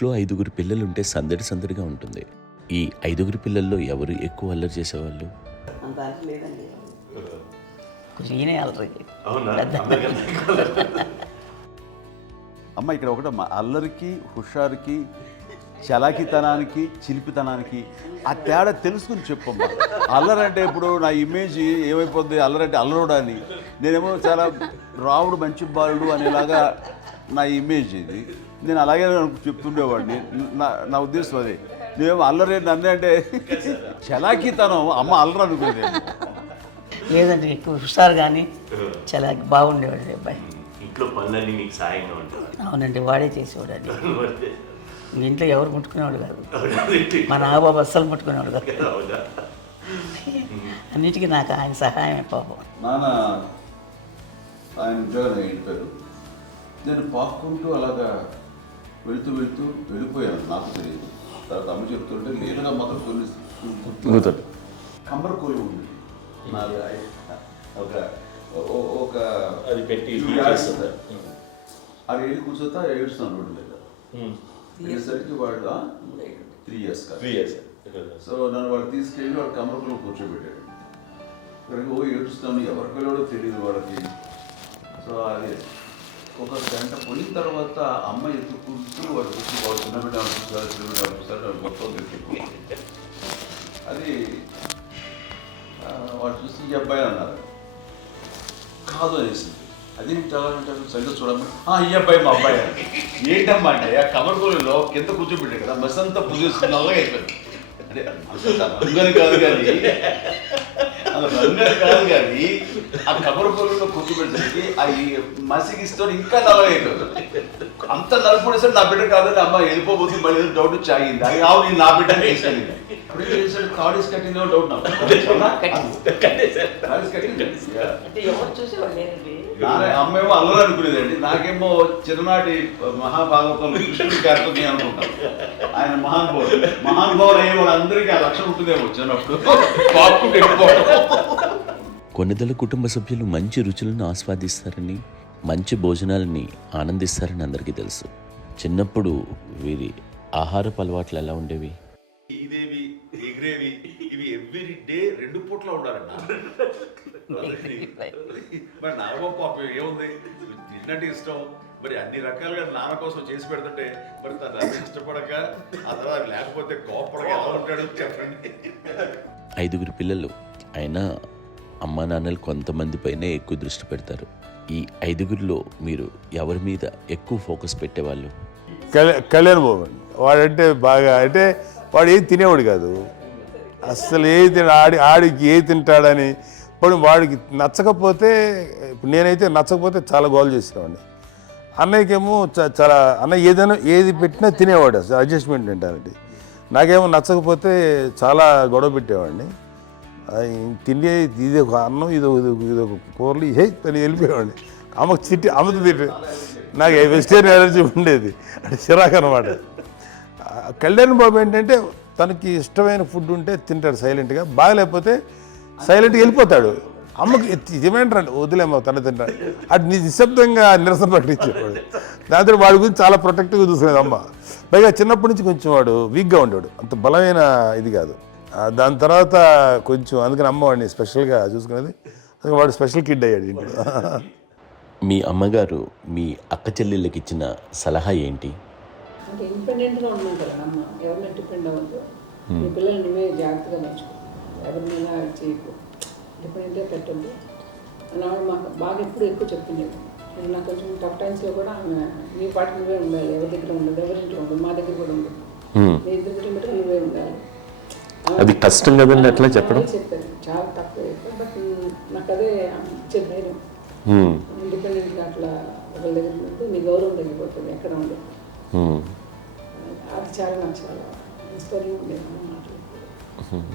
ఇంట్లో 5గురు పిల్లలుంటే సందడి సందడిగా ఉంటుంది. ఈ 5గురు పిల్లల్లో ఎవరు ఎక్కువ అల్లరి చేసేవాళ్ళు? అంత ఆశ లేదండి. ఈయనే అల్లరి. అమ్మ ఇక్కడ ఒకటమ్మా, అల్లరికి, హుషారుకి, చలాకితనానికి, చిలిపితనానికి ఆ తేడా తెలుసుకుని చెప్పమ్మా. అల్లరంటే ఇప్పుడు నా ఇమేజ్ ఏమైపోద్ది, అల్లరంటే అల్లరుడు అని, నేనేమో చాలా రావుడు మంచి బాలుడు అనేలాగా నా ఇమేజ్ ఇది. నేను అలాగే చెప్తుండేవాడిని. నా ఉద్దేశం అదే. నేనేమో అల్లరి నన్ను అంటే చలాకితనం, అమ్మ అల్లరు అనుకునేది. లేదండి, ఎక్కువ హుషారు కానీ చాలా బాగుండేవాడు అబ్బాయి. ఇంట్లో పనులన్నీ మీకు సాయంగా ఉంటుంది? అవునండి, వాడే చేసేవాడు. అది ఇంట్లో ఎవరు ముట్టుకునేవాడు కాదు. మా నాగబాబు అస్సలు ముట్టుకునేవాడు కాదు. అన్నిటికీ నాకు ఆయన సహాయమే పాపం. నాన్న ఆయన ఉద్యోగం వెళ్ళిపోయారు. నేను పాక్కుంటూ అలాగా వెళుతూ వెళ్ళిపోయాను, నాకు తెలియదు. తర్వాత అమ్మ చెప్తుంటే లేదుగా మాత్రం కొన్ని కమ్మర కోలు ఉంది ఒక అది పెట్టి అది వెళ్ళి కూర్చోతా ఏడుస్తున్నాను రోడ్డు మీద. వెళ్ళేసరికి వాడు 3 years సో నన్ను వాడు తీసుకెళ్ళి వాడు కమ్మరకులో కూర్చోబెట్టాడు. ఇక్కడికి ఏడుస్తాను, ఎవరి పిల్లడో తెలియదు వాళ్ళకి. సో అది ఒక గంట పోయిన తర్వాత అమ్మ ఎత్తుకుంటూ వాడు కూర్చో, వాడు చిన్నబిడ్డ అనిపిస్తారు మొత్తం తెచ్చి అది వాడు చూసి ఈ అబ్బాయి అన్నారు. కాదు అనేసింది. అది అంటారు సరిగ్గా చూడమ్మా, ఈ అబ్బాయి మా అబ్బాయి అని. ఏంటమ్మా అంటే ఆ కమర్గోలులో కింద కూర్చోబెట్టాడు కదా, బస్ అంతా పూజేసుకుని నల్లగా అయిపోయింది. అంటే రంగని కాదు కానీ అలా రంగని కాదు కానీ ఆ కమర్గోలులో కూర్చోబెట్టడానికి ఆ మసిగిస్తూ ఇంకా నల్లగా అయిపోయింది. అంత నలుపుడేసరి నా బిడ్డ కాదని అమ్మ వెళ్ళిపోబోతుంది. మళ్ళీ డౌట్ వచ్చి ఆగింది. అది రావు, నేను నా బిడ్డని తీసుకెళ్ళింది. అప్పుడే చేశాడు థాడీస్ కట్టిందో డౌట్ నాకు. అమ్మేమో అల్లరి అనుకునేదండి, నాకేమో చిన్ననాటి మహాభాగవతం కృష్ణుడి క్యారెక్టర్ అనుకుంటాను. ఆయన మహానుభావులు అయ్యే వాళ్ళందరికీ ఆ లక్షణం ఉంటుందేమో చిన్నప్పుడు. కొన్నిదల కుటుంబ సభ్యులు మంచి రుచులను ఆస్వాదిస్తారని, మంచి భోజనాలని ఆనందిస్తారని అందరికీ తెలుసు. చిన్నప్పుడు వీరి ఆహారపు అలవాట్లు ఎలా ఉండేవి? ఇదేవి ఎగిరేవి ఇవి ఎవ్రీ డే 2 పూట్ల ఉండాలంట. మరి నాగబాబు పాపం ఏముంది, తిన్నట్టు ఇష్టం. మరి అన్ని రకాలుగా నాన్న కోసం చేసి పెడుతుంటే మరి తను ఇష్టపడక ఆ తర్వాత లేకపోతే కోపడక ఎలా ఉంటాడు చెప్పండి. 5గురు పిల్లలు అయినా అమ్మా నాన్నలు కొంతమంది పైనే ఎక్కువ దృష్టి పెడతారు. ఈ 5గురిలో మీరు ఎవరి మీద ఎక్కువ ఫోకస్ పెట్టేవాళ్ళు? కళ్యాణ్ బాబు అండి. వాడంటే బాగా, అంటే వాడు ఏది తినేవాడు కాదు అసలు. ఏది ఆడికి ఏది తింటాడని ఇప్పుడు వాడికి నచ్చకపోతే, ఇప్పుడు నేనైతే నచ్చకపోతే చాలా గోల్ చేసేవాడిని. అన్నయ్యకేమో చాలా అన్నయ్య ఏది పెట్టినా తినేవాడు, అసలు అడ్జస్ట్మెంట్ తింటానండి. నాకేమో నచ్చకపోతే చాలా గొడవ పెట్టేవాడిని. తిండి ఇది ఒక అన్నం, ఇది ఒక కూరలు అని వెళ్ళిపోయేవాడిని. అమ్మకు అమ్మతో తిట్టి నాకు వెజిటేరియన్ ఎలర్జీ ఉండేది, అంటే చిరాకు అనమాట. కళ్యాణ్ బాబు ఏంటంటే తనకి ఇష్టమైన ఫుడ్ ఉంటే తింటాడు సైలెంట్గా, బాగలేకపోతే సైలెంట్గా వెళ్ళిపోతాడు. అమ్మకి ఇదేమేంటారండి, వదిలేమో తన తింటాడు. అటు నిశ్శబ్దంగా నిరసన ప్రకటించేవాడు. దాంతో వాడి గురించి చాలా ప్రొటెక్టివ్గా చూసుకునేది అమ్మ. పైగా చిన్నప్పటి నుంచి కొంచెం వాడు వీక్గా ఉండేవాడు, అంత బలమైన ఇది కాదు. దాని తర్వాత కొంచెం అందుకని అమ్మ వాడిని స్పెషల్గా చూసుకునేది. వాడు స్పెషల్ కిడ్ అయ్యాడు ఇంట్లో. మీ అమ్మగారు మీ అక్క చెల్లెళ్ళకి ఇచ్చిన సలహా ఏంటి? అంటే ఇండిపెండెంట్గా ఉండమంటారు అమ్మ, ఎవరిని డిపెండ్ అవ్వద్దు, మీ పిల్లల్ని నువ్వే జాగ్రత్తగా నేర్చుకో, ఎవరినైనా చేయకు, డిపెండెంట్గా పెట్టద్దు అని ఆవిడ మాకు బాగా ఎప్పుడు ఎక్కువ చెప్తుండేది. నాకు కొంచెం టఫ్ టైమ్స్లో కూడా ఆమె నీ పాటి నువ్వే ఉండాలి, ఎవరి దగ్గర ఉండదు, ఎవరింట్లో ఉండదు, మా దగ్గర కూడా ఉండదు, నీ ఇద్దరి దగ్గర బట్టి నువ్వే ఉండాలి. అది కష్టం కదండి అట్లా చెప్పడం. చెప్పారు, చాలా తక్కువ చెప్పారు. బట్ నాకు అదే ఇచ్చే ధైర్యం. ఇండిపెండెంట్గా అట్లా ఒకరి దగ్గర ఉంటే నీ గౌరవం తగ్గిపోతుంది, ఎక్కడ ఉండదు. అది చాలా నాకు చాలా ఇన్స్పైరింగ్ ఉండేది అమ్మ మాటలు.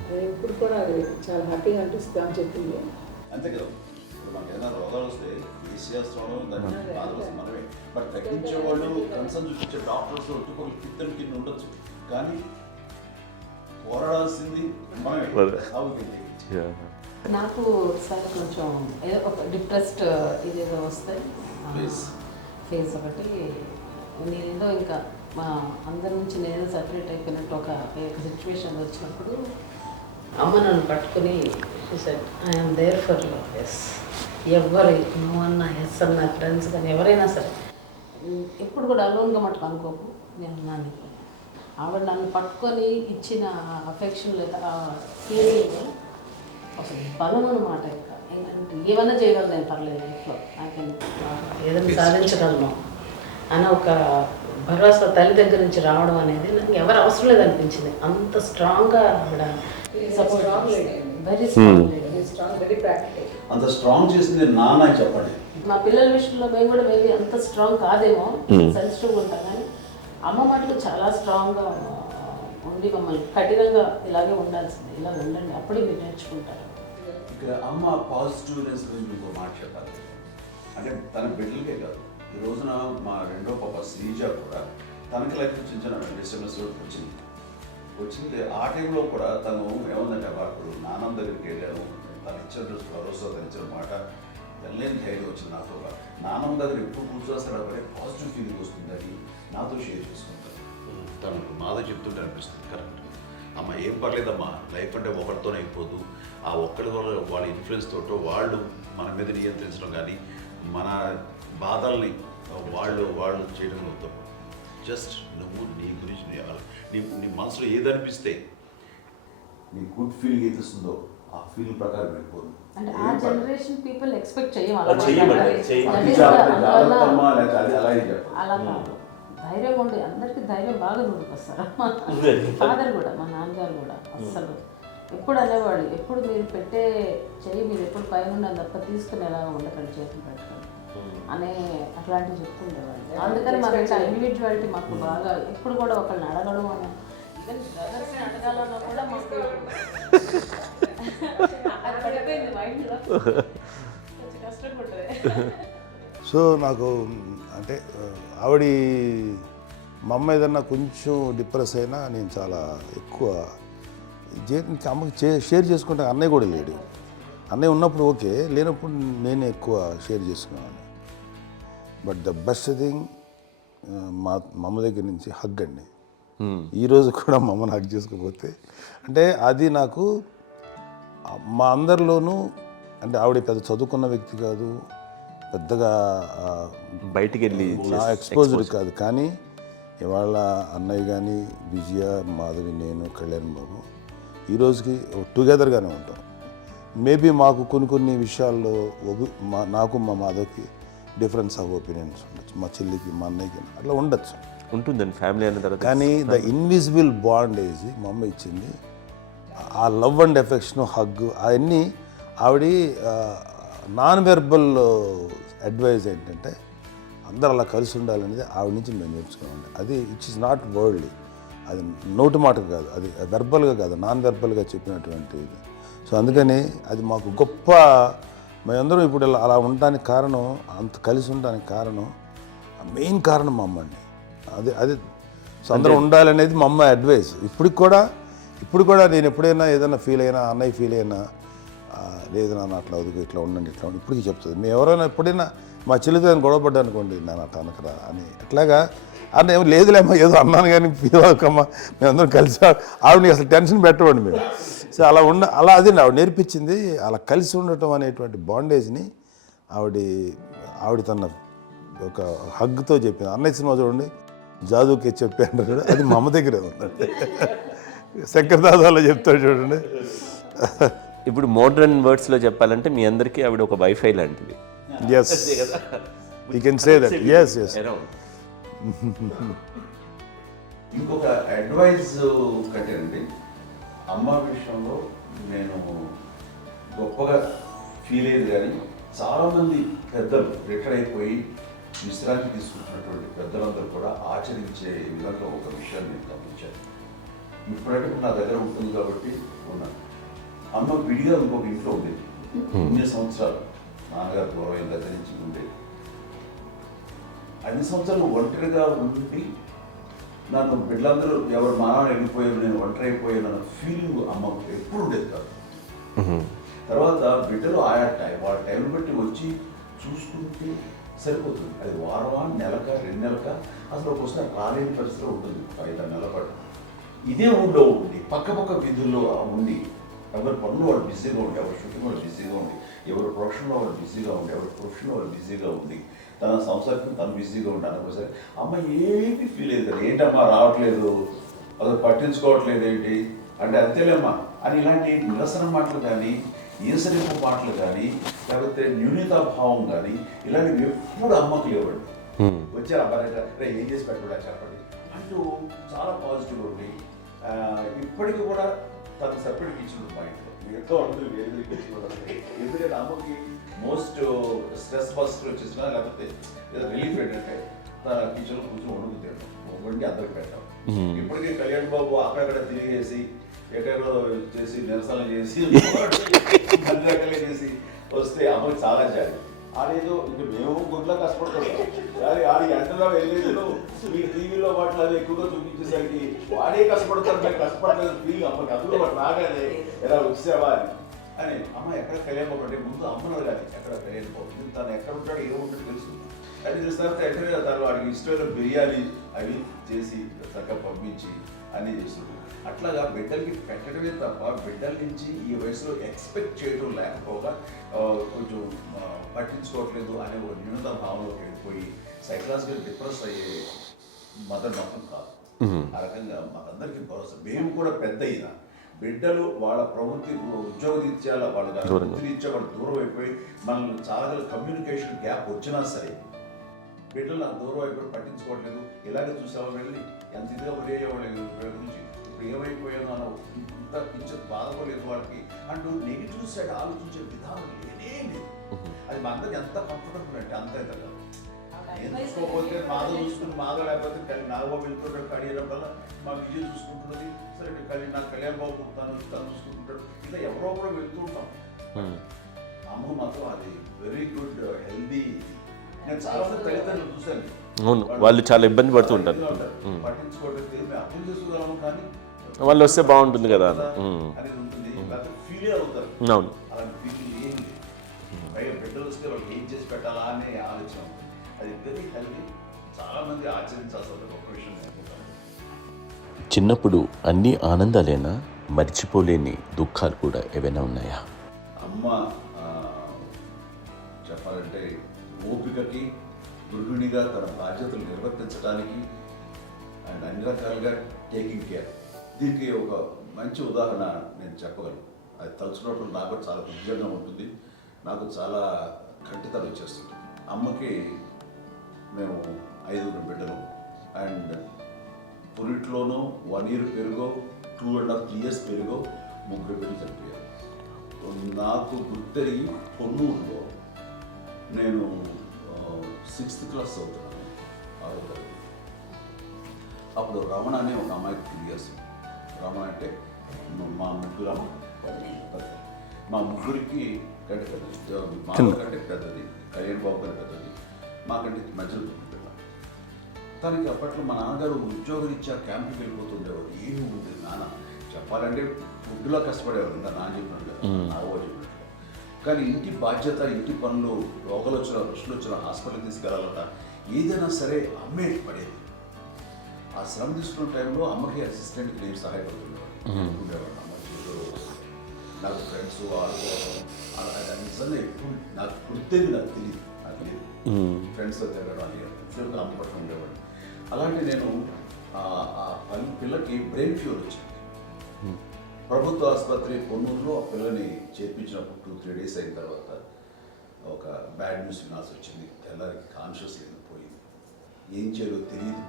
అది ఇప్పుడు కూడా అది చాలా హ్యాపీగా అనిపిస్తుంది అని చెప్పింది. అంతే కదా, మనకి ఏదైనా రోగాలు వస్తే చేసేస్తాను దాన్ని మనమే. బట్ తగ్గించేవాళ్ళు కన్సర్న్ చూపించే డాక్టర్స్ ఒక్కొక్క కిత్తడి కింద ఉండొచ్చు, కానీ పోరాడాల్సింది మనమే. నాకు సార్ కొంచెం ఏదో ఒక డిప్రెస్డ్ ఇదేదో వస్తాయి ఫేస్ ఒకటి, నేనేదో ఇంకా మా అందరి నుంచి నేను సపరేట్ అయిపోయినట్టు ఒక సిచ్యువేషన్ వచ్చినప్పుడు అమ్మ నన్ను పట్టుకుని I'm there for you yes, ఎవరు నువ్వు అన్నా ఎస్ అన్న ఫ్రెండ్స్ కానీ ఎవరైనా సరే ఎప్పుడు కూడా అలోన్గా మటుకు అనుకోకు, నేను ఉన్నాను. ఆవిడ నన్ను పట్టుకొని ఇచ్చిన అఫెక్షన్ లేదా ఫీలింగ్ అసలు బలం అన్నమాట. ఇంకా ఏమన్నా చేయగలను నేను, పర్లేదు లైఫ్లో నాకు ఏదైనా సాధించగలను అని ఒక భరోసా తల్లి దగ్గర నుంచి రావడం అనేది నాకు ఎవరు అవసరం లేదనిపించింది. అంత స్ట్రాంగ్గా ఆవిడ support, very strong, very practical. అంత స్ట్రాంగ్ చేసింది నాన్న అని చెప్పండి. మా పిల్లల విషయంలో మేము కూడా మేబీ అంత స్ట్రాంగ్ కాదేమో, సెన్సిటివ్గా ఉంటాం, కానీ అమ్మ మాటలు చాలా స్ట్రాంగ్గా ఉండి మమ్మల్ని కఠినంగా ఇలాగే ఉండాల్సింది, ఇలా ఉండండి అప్పుడే మీరు నేర్చుకుంటారు. ఇక్కడ అమ్మ పాజిటివ్నెస్ గురించి ఇంకో మాట చెప్పాలి. అంటే తన బిడ్డలకే కాదు, ఈ రోజున మా రెండో పాప శ్రీజ కూడా తనకి లైఫ్ చిన్న SMS వచ్చింది. ఆ టైంలో కూడా తను ఏముందంటే అప్పుడు నాన్న దగ్గరికి వెళ్ళాను, తను ఇచ్చిన భరోసా, తను ఇచ్చిన మాట వెళ్ళలేని ధైర్యం వచ్చింది నాతో. నాన్నమ్మ దగ్గర ఎప్పుడు కూర్చోస్తాడు అప్పుడే పాజిటివ్ ఫీలింగ్ వస్తుందని నాతో షేర్ చేసుకుంటాను. తను మాతో చెప్తుంటే అనిపిస్తుంది కరెక్ట్. అమ్మ ఏం పర్లేదమ్మా, లైఫ్ అంటే ఒకరితోనే అయిపోదు, ఆ ఒక్కరి వల్ల వాళ్ళ ఇన్ఫ్లుయెన్స్ తోటో వాళ్ళు మన మీద నియంత్రించడం కానీ మన బాధల్ని వాళ్ళు చేయడం అవుతాం. జస్ట్ నువ్వు నీ గురించి నీ మనసులో ఏదనిపిస్తే నీ గుడ్ ఫీలింగ్ ఏది వస్తుందో ఆ ఫీలింగ్ ప్రకారం వెళ్ళిపోదు. అంటే ఆ జనరేషన్ పీపుల్ ఎక్స్పెక్ట్ అలా కాదు, ధైర్యం ఉండి అందరికీ ధైర్యం బాగా నూరుకొస్తారు. ఫాదర్ కూడా, మా నాన్నగారు కూడా అస్సలు ఎప్పుడు అనేవాడు, ఎప్పుడు మీరు పెట్టే చెయ్యి మీరు ఎప్పుడు పైన తప్ప తీసుకుని ఎలా ఉండకండి, చేతులు పెట్టుకొని అనే అట్లాంటివి చెప్తుండేవాళ్ళు. అందుకని మాకు ఇండివిజువాలిటీ మాకు బాగా ఎప్పుడు కూడా ఒకళ్ళని అడగడం అని, ఈవెన్ బ్రదర్స్ని అడగాలన్నా కూడా మాకు అది పడిపోయింది మైండ్లో, కొంచెం కష్టంగా ఉంటుంది. సో నాకు అంటే ఆవిడ మా అమ్మ ఏదన్నా కొంచెం డిప్రెస్ అయినా నేను చాలా ఎక్కువ అమ్మకి షేర్ చేసుకుంటే, అన్నయ్య కూడా లేడు. అన్నయ్య ఉన్నప్పుడు ఓకే, లేనప్పుడు నేనే ఎక్కువ షేర్ చేసుకున్నాను. బట్ ద బెస్ట్ థింగ్ మా అమ్మ దగ్గర నుంచి హగ్ అండి. ఈరోజు కూడా మా అమ్మని హగ్ చేసుకోకపోతే అంటే అది నాకు మా అందరిలోనూ, అంటే ఆవిడ పెద్ద చదువుకున్న వ్యక్తి కాదు, పెద్దగా బయటికి వెళ్ళి నా ఎక్స్పోజర్ కాదు, కానీ ఇవాళ అన్నయ్య కానీ విజయ, మాధవి, నేను, కళ్యాణ్ బాబు ఈ రోజుకి టుగెదర్గానే ఉంటాం. మేబీ మాకు కొన్ని విషయాల్లో నాకు మా మాధవ్కి డిఫరెన్స్ ఆఫ్ ఒపీనియన్స్ ఉండొచ్చు, మా చెల్లికి, మా అన్నయ్యకి అట్లా ఉండొచ్చు, ఉంటుందండి ఫ్యామిలీ అన్న తర్వాత. కానీ ద ఇన్విజిబుల్ బాండేజ్ మా అమ్మ ఇచ్చింది, ఆ లవ్ అండ్ ఎఫెక్షన్, హగ్, అవన్నీ ఆవిడ నాన్ వెర్బల్ అడ్వైజ్ ఏంటంటే అందరూ అలా కలిసి ఉండాలనేది ఆవిడ నుంచి మేము నేర్చుకోవాలి. అది ఇట్స్ ఇస్ నాట్ వర్డ్లీ, అది నోటి మాట కాదు, అది వెర్బల్గా కాదు, నాన్ వెర్బల్గా చెప్పినటువంటి ఇది. సో అందుకని అది మాకు గొప్ప, మేమందరం ఇప్పుడు అలా ఉండడానికి కారణం, అంత కలిసి ఉండడానికి కారణం, మెయిన్ కారణం మా అమ్మ అండి. అది సో అందరూ ఉండాలనేది మా అమ్మ అడ్వైస్. ఇప్పుడు కూడా నేను ఎప్పుడైనా ఏదైనా ఫీల్ అయినా, అన్నయ్య ఫీల్ అయినా, లేదు నాన్న అట్లా వదుకు, ఇట్లా ఉండండి, ఇట్లా ఉండి, ఇప్పటికీ చెప్తుంది. మేము ఎవరైనా ఎప్పుడైనా మా చెల్లితో గొడవపడ్డా అనుకోండి, నేను అట్లా అనకరా అని, ఎట్లాగా అన్న ఏమో లేదులేమ్మా, ఏదో అన్నాను కానీ ఫీల్ అవ్వకమ్మా, మేమందరం కలిసి, ఆవిడని అసలు టెన్షన్ పెట్టవండి మేము. సో అలా అది ఆవిడ నేర్పించింది, అలా కలిసి ఉండటం అనేటువంటి బాండేజ్ని ఆవిడ తన ఒక హగ్తో చెప్పింది. అన్నయ్య సినిమా చూడండి, జాదూకి చెప్పాను కూడా, అది మా అమ్మ దగ్గరే ఉందండి. శంకర్ దాదాలో చెప్తాడు చూడండి. ఇప్పుడు మోడ్రన్ వర్డ్స్లో చెప్పాలంటే మీ అందరికీ ఆవిడ ఒక వైఫై లాంటిది. Yes, you can say that. Yes. ఇంకొక అడ్వైజ్ కట్టండి, అమ్మ విషయంలో నేను గొప్పగా ఫీల్ అయ్యేది, కానీ చాలామంది పెద్దలు రిటైర్ అయిపోయి విశ్రాంతి తీసుకుంటున్నటువంటి పెద్దలందరూ కూడా ఆచరించే విధంగా ఒక విషయాన్ని నేను గమనించాను. ఇప్పుడంటే నా దగ్గర ఉంటుంది కాబట్టి ఉన్నాను. అమ్మ విడిగా ఇంకొక ఇంట్లో ఉండేది, 9 సంవత్సరాలు నాన్నగారు దూరం దగ్గర నుంచి ఉండేది. 5 సంవత్సరాలు ఒంటరిగా ఉండి నన్ను బిడ్డలందరూ ఎవరు మానవుని వెళ్ళిపోయారు, నేను ఒంటరి అయిపోయాను అన్న ఫీలింగ్ అమ్మకు ఎప్పుడు ఉండేది కాదు. తర్వాత బిడ్డలు ఆయా వాళ్ళ టైం బట్టి వచ్చి చూసుకుంటూ సరిపోతుంది. అది వారమా, నెలక, 2 నెలక, అసలు ఒకసారి రాలేని పరిస్థితిలో ఉంటుంది 5-6 నెలల పాటు. ఇదే ఊళ్ళో ఉండి పక్క వీధుల్లో ఉండి ఎవరి పనులు వాళ్ళు బిజీగా ఉండి, ఎవరి షూటింగ్ వాళ్ళు బిజీగా ఉండి, ఎవరి ప్రొఫెషన్లో వాళ్ళు బిజీగా ఉండి, ఎవరి ప్రొఫెషన్లో వాళ్ళు బిజీగా ఉండి, తన సంసారం తను బిజీగా ఉంటాను. ఒకసారి అమ్మ ఏమీ ఫీల్ అయ్యేది కదా, ఏంటమ్మా రావట్లేదు, అసలు పట్టించుకోవట్లేదు ఏంటి అంటే, అంతేలేమ్మా అని ఇలాంటి నిరసన మాటలు కానీ, ఈసరింపు మాటలు కానీ, లేకపోతే న్యూనతాభావం కానీ ఇలాంటివి ఎప్పుడు అమ్మకు లేవండి. వచ్చారు అబ్బాయి ఏం చేసి పెట్టడా చెప్పండి అంటూ చాలా పాజిటివ్ ఉండి ఇప్పటికీ కూడా తను సపరేట్ కిచెన్ మా ఇంట్లో ఎంతో అందరూ వేరే కిచెన్. ఎందుకంటే అమ్మకి మోస్ట్ స్ట్రెస్ బస్టర్ వచ్చేసినా లేకపోతే ఏదో రిలీఫ్ ఏంటంటే తన కిచెన్లో కూర్చొని వండుకుతాడు, వండి అందరికి పెట్టాం. ఇప్పటికీ కళ్యాణ్ బాబు అక్కడక్కడ తిరిగేసి ఎక్కడో చేసి నిరసనలు చేసి అన్ని రకాలు చేసి వస్తే అమ్మకి చాలా జాలి. ఆడేదో ఇంక మేము గుడ్లో కష్టపడుతున్నాం కానీ ఆడి ఎంటలో వెళ్ళేది మీకు టీవీలో వాటిలో అది ఎక్కువగా చూపించేసరికి వాడే కష్టపడతారు, మేము కష్టపడలేదు ఫీల్ అమ్మకి. అందులో వాడు రాగానే ఎలా వచ్చావా అని అమ్మ ఎక్కడ కళ్యాణ్ బాబు అంటే ముందు అమ్మను కానీ ఎక్కడ కళ్యాణ్ బాబు తను ఎక్కడ ఉంటాడు ఏ ఉంటాడు తెలుసు. అది తెలిసిన తర్వాత ఎక్కడ తను వాడికి ఇష్టమైన బిర్యానీ అవి చేసి చక్కగా పంపించి అన్నీ చేస్తున్నాడు. అట్లాగా బిడ్డలకి పెట్టడమే తప్ప బిడ్డల నుంచి ఈ వయసులో ఎక్స్పెక్ట్ చేయడం లేకపోగా కొంచెం పట్టించుకోవట్లేదు అనే ఒక న్యూనత భావనలోకి వెళ్ళిపోయి సైకలాజికల్ డిప్రెస్ అయ్యే మదర్ మాత్రం కాదు. ఆ రకంగా మాకందరికీ భరోసా. మేము కూడా పెద్ద అయినా బిడ్డలు వాళ్ళ ప్రవృత్తి ఉద్యోగరీత్యా వాళ్ళ వృత్తిరీత్యా వాళ్ళు దూరం అయిపోయి మనల్ని చాలా కమ్యూనికేషన్ గ్యాప్ వచ్చినా సరే బిడ్డలు నాకు దూరం అయిపోయి పట్టించుకోవట్లేదు. ఇలాగే చూసావా వెళ్ళి ఎంత ఇదిగా వదిలేవాళ్ళు గురించి ఇప్పుడు ఏమైపోయాను అన్న ఇంత పిచ్చర్ బాధపడలేదు వాళ్ళకి అంటూ నెగిటివ్ సైడ్ ఆలోచించే విధానం లేనే లేదు. అది మా అందరికి ఎంత కంఫర్టబుల్ అంటే అంత అవుతుంది. చూసుకోకపోతే మాధవ్ చూసుకుని మాధవ్ లేకపోతే నాగబాబు వెళ్తుంటాడు కడియడం వల్ల మా విజయ్ చూసుకుంటున్నది సరే నాకు కళ్యాణ్ బాబు తను చూసుకుంటుంటాడు. ఇలా ఎవరో కూడా వెళ్తూ ఉంటాం. అమ్మ మాత్రం అది వెరీ గుడ్ హెల్దీ. నేను చాలా తల్లిదండ్రులు చూశాను, అవును, వాళ్ళు చాలా ఇబ్బంది పడుతూ ఉంటారు. పట్టించుకోవడం మేము అర్థం చేసుకోగలము కానీ వాళ్ళు వస్తే బాగుంటుంది కదా అనేది ఉంటుంది. ఫీల్ అవుతారు. అవును, అలాంటి ఫీలింగ్ ఏం లేదు. పైగా బిడ్డలు వస్తే వాళ్ళకి ఏం చేసి పెట్టాలా అనే ఆలోచన. అది వెరీ హెల్దీ. చాలా మంది ఆచరించాల్సిన ఒక విషయం అనుకుంటాను. చిన్నప్పుడు అన్ని ఆనందాలేనా, మర్చిపోలేని దుఃఖాలు కూడా ఏవైనా ఉన్నాయా? అమ్మ చెప్పాలంటే ఓపికకి, గృహిణిగా తన బాధ్యతలు నిర్వర్తించడానికి అండ్ అన్ని రకాలుగా టేకింగ్ కేర్. దీనికి ఒక మంచి ఉదాహరణ నేను చెప్పగలను. అది తలుచుకోవడం నాకు చాలా ఉద్యోగంగా ఉంటుంది, నాకు చాలా కంటితలు వచ్చేస్తుంది. అమ్మకి మేము 5 బిడ్డలు అండ్ పురిట్లోనూ 1 year పెరుగో 2.5 years పెరుగో 3 బిడ్డలు చనిపోయారు. నాకు గుర్తెరిగి పొన్నూరులో నేను 6th class చదువుతున్నాను, 6వ తరగతి. అప్పుడు రమణ అనే ఒక అమ్మాయికి 3 years. రమణ అంటే మా ముగ్గురికి కంటే పెద్దది, మా కంటే పెద్దది, కళ్యాణ్ బాబు కంటే పెద్దది, మాకంటే మధ్యలో పిల్ల. తనకి అప్పట్లో మా నాన్నగారు ఉద్యోగరీత్యా క్యాంప్కి వెళ్ళిపోతుండేవారు. ఏమి ఉండేది నాన్న చెప్పాలంటే ఫుడ్లో కష్టపడేవారు. ఇంకా నాన్న చెప్పినట్టు కదా, నాగో చెప్పినట్టు. కానీ ఇంటి బాధ్యత, ఇంటి పనులు, రోగాలు వచ్చిన రుచులు వచ్చిన హాస్పిటల్కి తీసుకెళ్ళాలట ఏదైనా సరే అమ్మే పడేది. ఆ శ్రమ తీసుకున్న టైంలో అమ్మకి అసిస్టెంట్కి నేను సహాయపడుతుండేవాడు ఉండేవాడు. అమ్మ చూడరు నాకు ఫ్రెండ్స్ ఆడుకోవడం అది నిజంగా ఎప్పుడు నాకు గుర్తేది, నాకు తెలియదు, నాకు లేదు ఫ్రెండ్స్తో తిరగడం అది ఫ్రెండ్స్తో అమ్మ పట్ల ఉండేవాడు. అలాంటి నేను ఆ పిల్లకి బ్రెయిన్ ఫ్యూర్ వచ్చింది. ప్రభుత్వ ఆసుపత్రి పొన్నూరులో ఆ పిల్లని చేర్పించినప్పుడు 2-3 days అయిన తర్వాత ఒక బ్యాడ్ న్యూస్ వినాల్సి వచ్చింది. తెల్లారికి కాన్షియస్ లేదు, పోయింది. ఏం చేయాలో తెలియదు.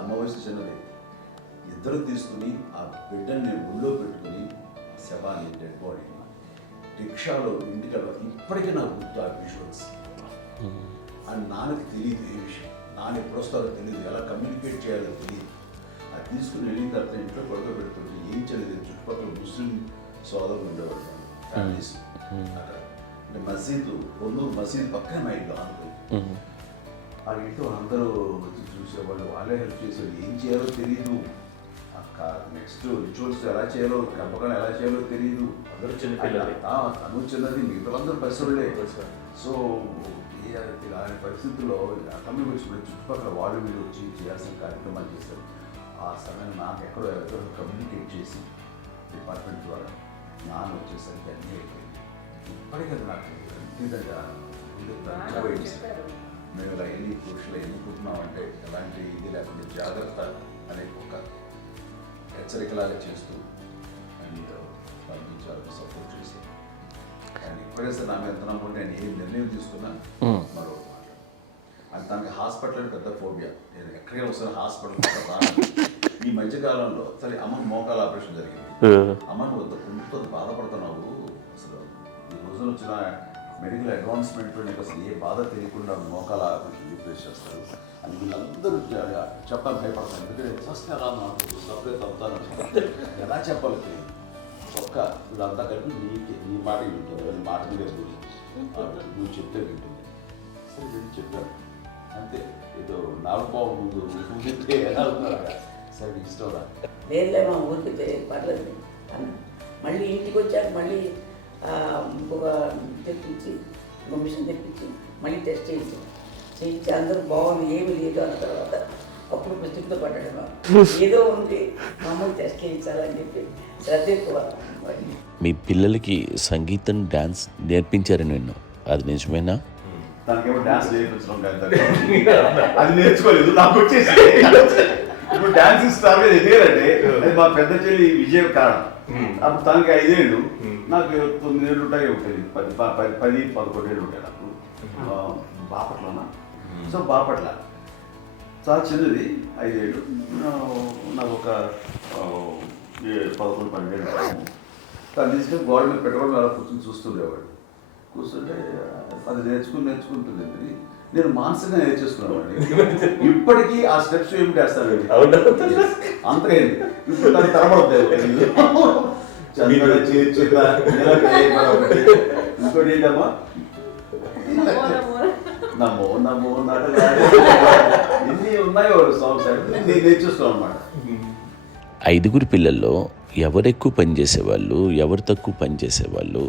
అమ్మ వయసు చిన్నది. ఇద్దరు తీసుకుని ఆ బిడ్డని నేను ఒళ్ళో పెట్టుకుని శవాన్ని, డెడ్ బాడీని రిక్షాలో ఇంటికి వెళ్ళాలి. ఇప్పటికీ నాకు గుర్తు ఆ విజువల్స్. అండ్ నాన్నకి తెలియదు ఏ విషయం, నాన్న ఎప్పుడు వస్తారో తెలియదు, ఎలా కమ్యూనికేట్ చేయాలో తెలియదు. అది తీసుకుని వెళ్ళిన తర్వాత ఇంట్లో పడుకోబెడుతుంటే ఏం చేయలేదు. చుట్టుపక్కల ముస్లిం సోదరులు ఉండేవాళ్ళు, ఫ్యామిలీస్ అక్కడ. అంటే మసీదు, పొన్నూరు మసీదు పక్కన మా ఇంట్లో అనుకుని ఆ ఇంట్లో అందరూ వచ్చి చూసేవాళ్ళు, వాళ్ళే హెల్ప్ చేసేవాళ్ళు. ఏం చేయాలో తెలియదు. ఆ నెక్స్ట్ రిచువల్స్ ఎలా చేయాలో, పెంపకం ఎలా చేయాలో తెలియదు. అందరూ చిన్నపిల్లలే. తను చిన్నది, మిగతాలందరూ పసివాళ్ళే. సో ఇలాంటి పరిస్థితుల్లో కమ్యూనిటీ వచ్చినప్పుడు చుట్టుపక్కల వాళ్ళు వీళ్ళు వచ్చి చేయాల్సిన కార్యక్రమాలు చేశారు. ఆ సమయం నాకు ఎక్కడో కమ్యూనికేట్ చేసి డిపార్ట్మెంట్ ద్వారా నాన్న వచ్చేసరికి అన్నీ అయిపోయింది. ఇప్పటికీ నాకు మేము ఇలా ఎన్ని పురుషులు ఎన్నుకుంటున్నామంటే ఎలాంటి ఇది లేకుండా జాగ్రత్త అనే ఒక హెచ్చరికలాగా చేస్తూ అండ్ పంపించాలని సపోర్ట్ చేసి అండ్ ఇప్పుడైతే నా మీద నమ్ముకుంటే నేను ఏ నిర్ణయం తీసుకున్నా మరో మాట అది తనకి హాస్పిటల్ పెద్ద ఫోబియా. నేను ఎక్కడికి వస్తాను హాస్పిటల్. ఈ మధ్యకాలంలో సరే అమ్మకు మోకాల ఆపరేషన్ జరిగింది. అమ్మను కొంత బాధపడుతున్నావు, అసలు ఈ రోజున వచ్చిన మెడికల్ అడ్వాన్స్మెంట్లో నీకు అసలు ఏ బాధ తెలియకుండా మోకాల ఆపరేషన్ రీప్లేస్ చేస్తారు అని వీళ్ళందరూ చెప్పాలి భయపడతాను. ఎందుకంటే ఫస్ట్ ఎలా నాకు సపరేట్ అవుతాను ఎలా చెప్పాలి తెలియదు. ఒక్క వీళ్ళంతా కలిపి నీ మాట వింటుంది, వాళ్ళ మాట మీద నువ్వు చెప్తే వింటుంది. సరే నేను చెప్పాను అంతే. ఏదో నాలుగు పావు ముందు చెప్తే ఎలా ఉన్నారా సరే ఇష్టం రా లేదులే మా ఊరికి పర్లేదు అన్న. మళ్ళీ ఇంటికి వచ్చాక మళ్ళీ ఇంకొక తెప్పించి ఇంకో మిషన్ తెప్పించి మళ్ళీ టెస్ట్ చేయించి అందరూ బాగుంది ఏమి లేదు అన్న తర్వాత అప్పుడు పుస్తకంతో పడ్డాడు. ఏదో ఉంది మమ్మల్ని టెస్ట్ చేయించాలని చెప్పి శ్రద్ధ ఎక్కువ. మీ పిల్లలకి సంగీతం డాన్స్ నేర్పించారని విన్నాం, అది నిజమేనా? తనకేమో డాన్స్ నేర్పించడం అది నేర్చుకోలేదు, నాకు వచ్చేసి ఇప్పుడు డాన్సింగ్ స్టార్ మీద ఎదిగారంటే అది మా పెద్ద చెల్లి విజయం కారణం. అప్పుడు తనకి 5 ఏళ్ళు, నాకు 9 ఏళ్ళు ఉంటాయి. ఉంటుంది 10-11 ఏళ్ళు ఉంటాయి నాకు. బాపట్లనా? సో బాపట్ల చాలా చిన్నది, 5 ఏళ్ళు. నాకు ఒక 11-12 ఏళ్ళు. తను తీసుకొని గోడ మీద పెట్టుకోవడం అలా కూర్చొని చూస్తుండేవాడు. కూర్చుంటే అది నేర్చుకుంటుంది. నేను మానసికంగా నేర్చేసుకున్నాను. ఇప్పటికీ ఆ స్టెప్స్ ఏమిటి వేస్తాను అంతేంది. ఇప్పుడు తను తరబడతాయి ఇంకోటి ఏంటమ్మా నమో నమో ఎన్ని ఉన్నాయో సాంగ్స్ నేను నేర్చేస్తున్నాను అనమాట. 5 పిల్లల్లో ఎవరు ఎక్కువ పని చేసేవాళ్ళు, ఎవరు తక్కువ పని చేసేవాళ్ళు?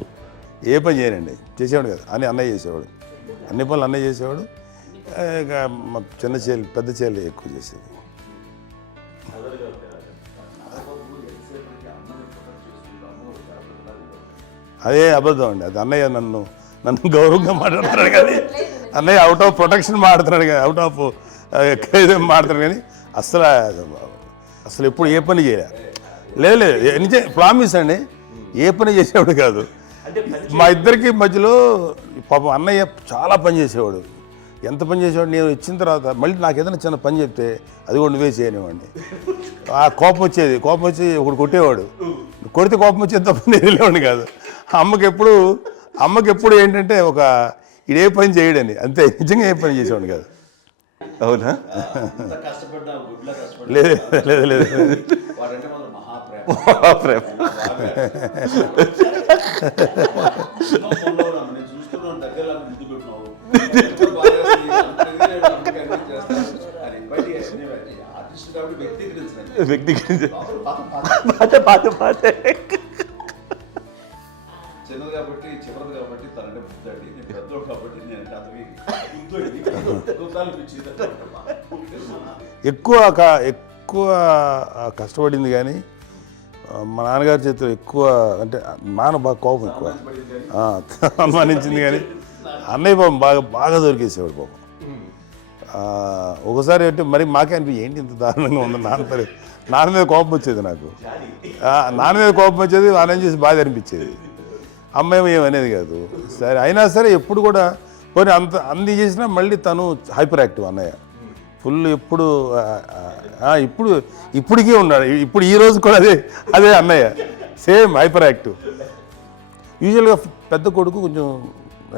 ఏ పని చేయనండి, చేసేవాడు కదా అని అన్నయ్య చేసేవాడు. అన్ని పనులు అన్నయ్య చేసేవాడు. ఇక మా చిన్న చెల్లి పెద్ద చెల్లి ఎక్కువ చేసేది. అదే అబద్ధం అండి. అది అన్నయ్య నన్ను గౌరవంగా మాట్లాడుతున్నాడు కానీ అన్నయ్య అవుట్ ఆఫ్ ప్రొటెక్షన్ మాట్లాడుతున్నాడు కానీ అవుట్ ఆఫ్ మాట్లాడుతున్నాడు కానీ అసలు ఎప్పుడు ఏ పని చేయలే. లేదు ప్రామిస్ అండి, ఏ పని చేసేవాడు కాదు. మా ఇద్దరికి మధ్యలో పాపం అన్నయ్య చాలా పని చేసేవాడు. ఎంత పని చేసేవాడు, నేను ఇచ్చిన తర్వాత మళ్ళీ నాకు ఏదైనా చిన్న పని చెప్తే అది కూడా నువ్వే చేయనివ్వండి. ఆ కోపం వచ్చేది, కోపం వచ్చి ఒకడు కొట్టేవాడు. కొడితే కోపం వచ్చేది తప్ప నేను వెళ్ళేవాడిని కాదు. అమ్మకి ఎప్పుడు ఏంటంటే ఒక ఇదే పని చేయడని, అంతే. నిజంగా ఏ పని చేసేవాడిని కాదు. అవునా? లేదు లేదు లేదు మహాప్రేమ. చిన్నది కాబట్టి చివరిది కాబట్టి తనంటే బుద్ధండి, నేను పెద్దోడు కాబట్టి నేను ఎక్కువ కష్టపడింది కానీ మా నాన్నగారి చేతిలో ఎక్కువ అంటే నాన్న బాగా కోపం ఎక్కువ అనుమానించింది కానీ అన్నయ్య పాపం బాగా దొరికేసేవాడు పాపం. ఒకసారి అంటే మరి మాకే అనిపి ఏంటి ఇంత దారుణంగా ఉంది నాన్న మీద కోపం వచ్చేది నాకు. నాన్న మీద కోపం వచ్చేది, వాళ్ళని చూసి బాధ అనిపించేది. అమ్మాయి ఏమనేది కాదు. సరే అయినా సరే ఎప్పుడు కూడా పోనీ అన్ని చేసినా మళ్ళీ తను హైపర్ యాక్టివ్ అన్నయ్య ఫుల్. ఇప్పటికీ ఉన్నాడు. ఇప్పుడు ఈ రోజు కూడా అదే అన్నయ్య సేమ్ హైపర్ యాక్టివ్. యూజువల్గా పెద్ద కొడుకు కొంచెం